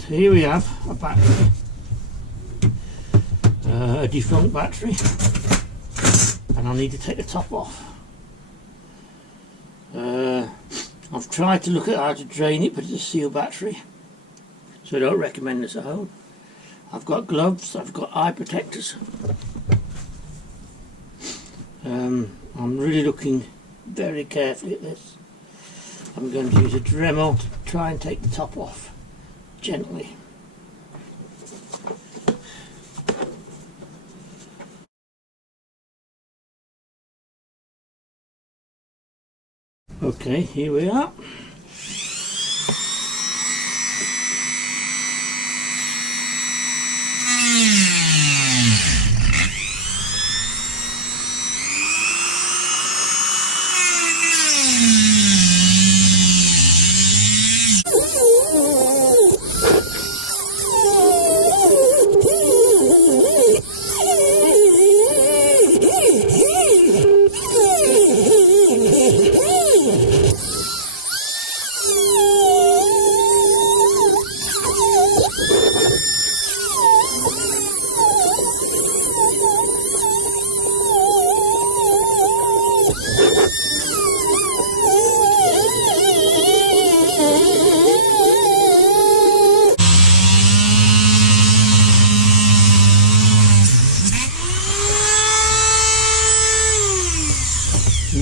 Right, here we have a battery, a defunct battery, and I need to take the top off. I've tried to look at how to drain it, but it's a sealed battery, so I don't recommend this at home. I've got gloves, I've got eye protectors. I'm really looking very carefully at this. I'm going to use a Dremel to try and take the top off gently. Okay, here we are.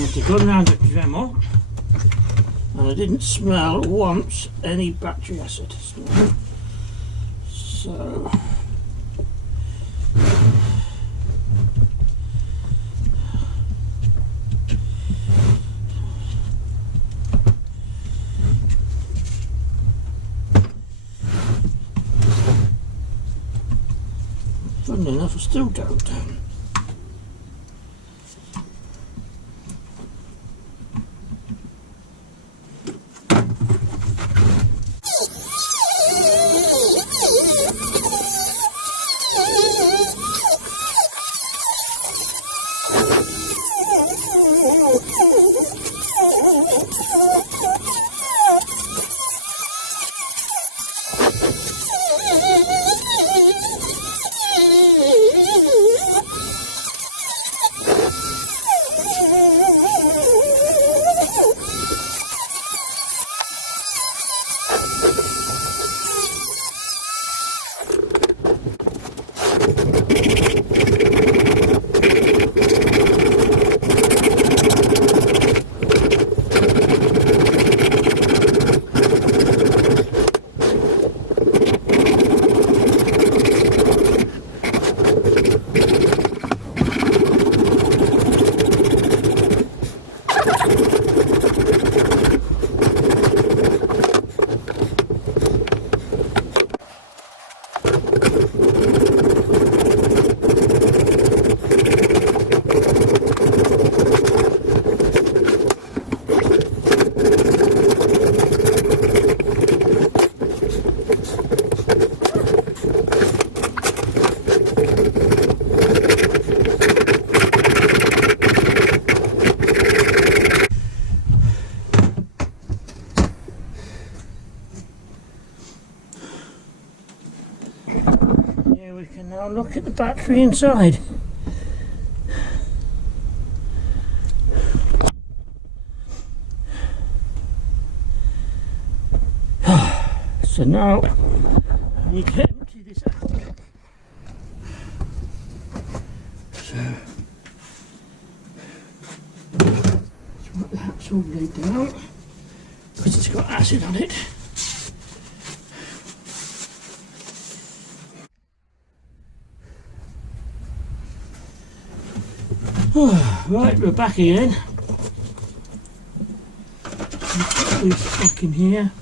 I've gone round the Dremel and I didn't smell once any battery acid smell. So funnily enough I still don't. We can now look at the battery inside. So now I need to empty this out. So that's all laid down because it's got acid on it. Right, we're back again. Put these back in here.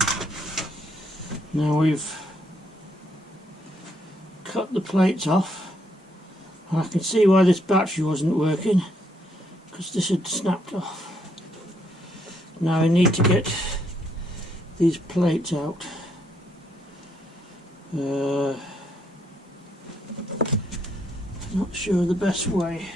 Now we've cut the plates off, and I can see why this battery wasn't working, because this had snapped off. Now I need to get these plates out. Not sure the best way.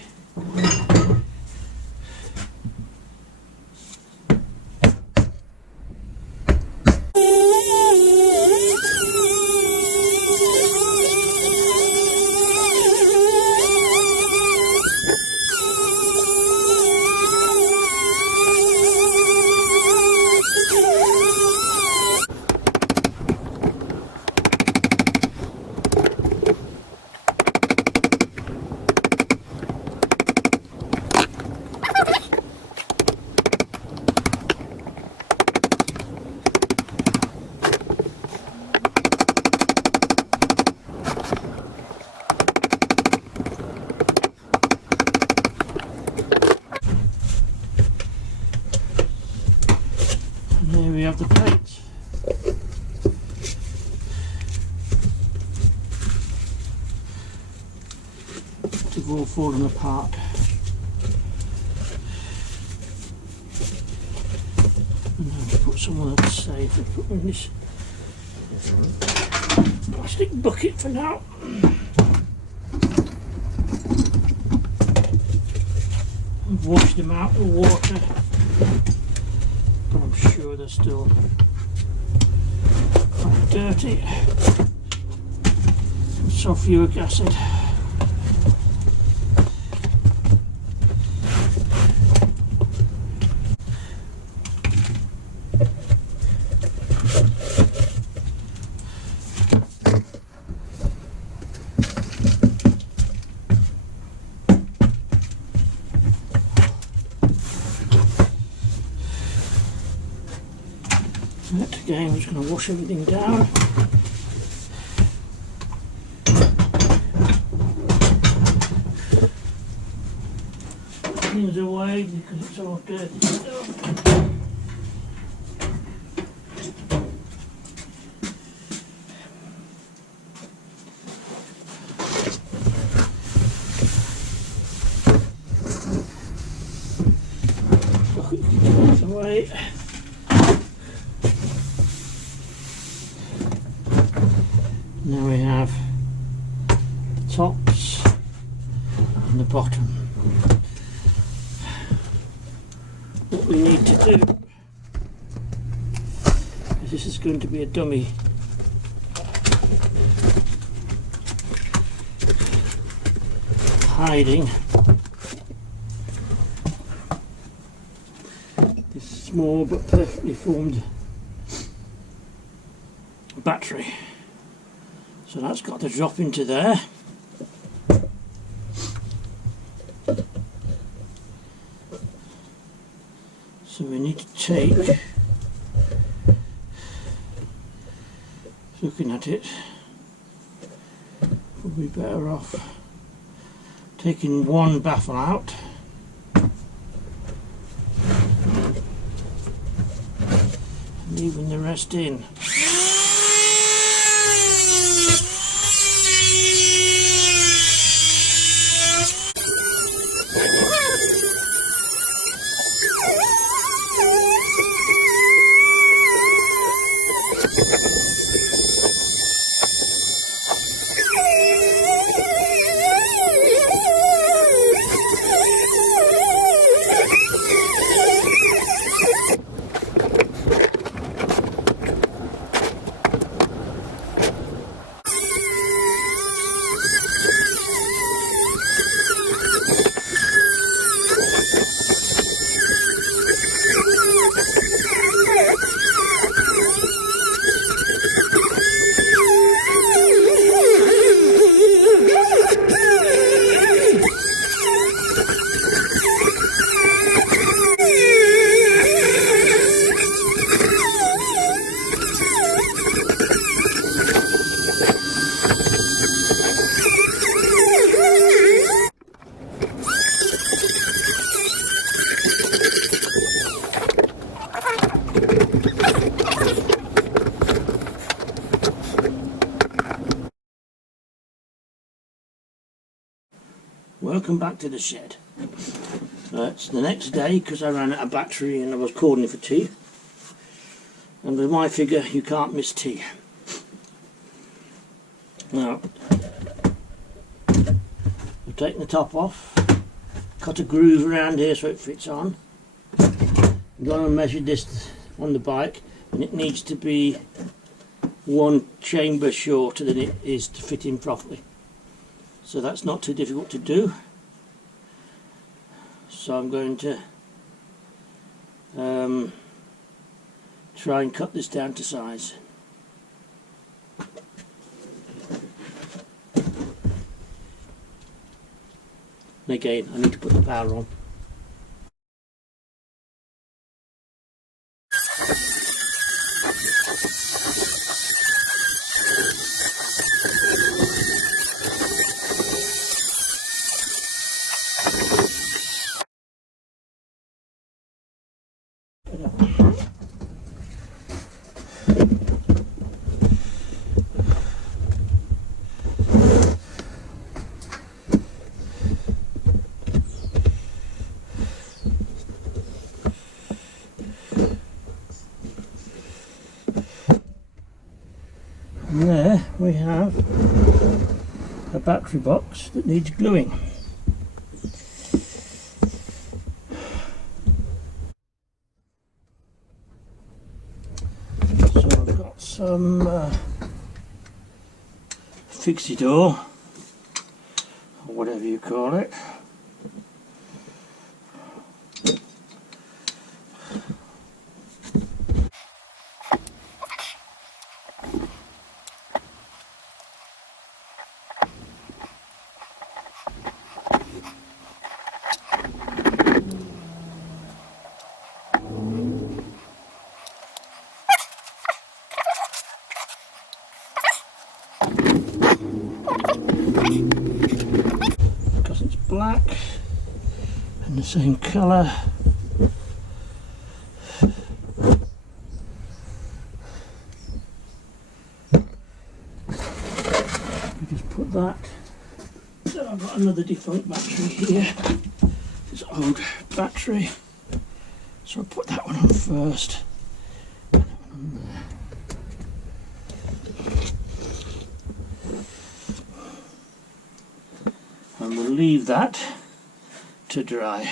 have all fallen apart. And I'll put some on that safe and put in this plastic bucket for now. I've washed them out with water, but I'm sure they're still quite dirty. Sulfuric acid. Right, again, I'm just going to wash everything down. Things away because it's all dirty stuff. Things away. Now we have the tops and the bottom. What we need to do is, this is going to be a dummy hiding this small but perfectly formed battery. So that's got to drop into there. So we need to take, looking at it, probably better off taking one baffle out and leaving the rest in. Welcome back to the shed. It's the next day because I ran out of battery and I was calling for tea. And with my figure, you can't miss tea. Now, I've taken the top off, cut a groove around here so it fits on. I'm going to measure this on the bike, and it needs to be one chamber shorter than it is to fit in properly. So that's not too difficult to do. So I'm going to try and cut this down to size. And again, I need to put the power on. we have a battery box that needs gluing. So I've got some fixie door, or whatever you call it. Because it's black and the same colour. We just put that. So I've got another defunct battery here. This old battery. So I'll put that one on first. That one on there. And we'll leave that to dry.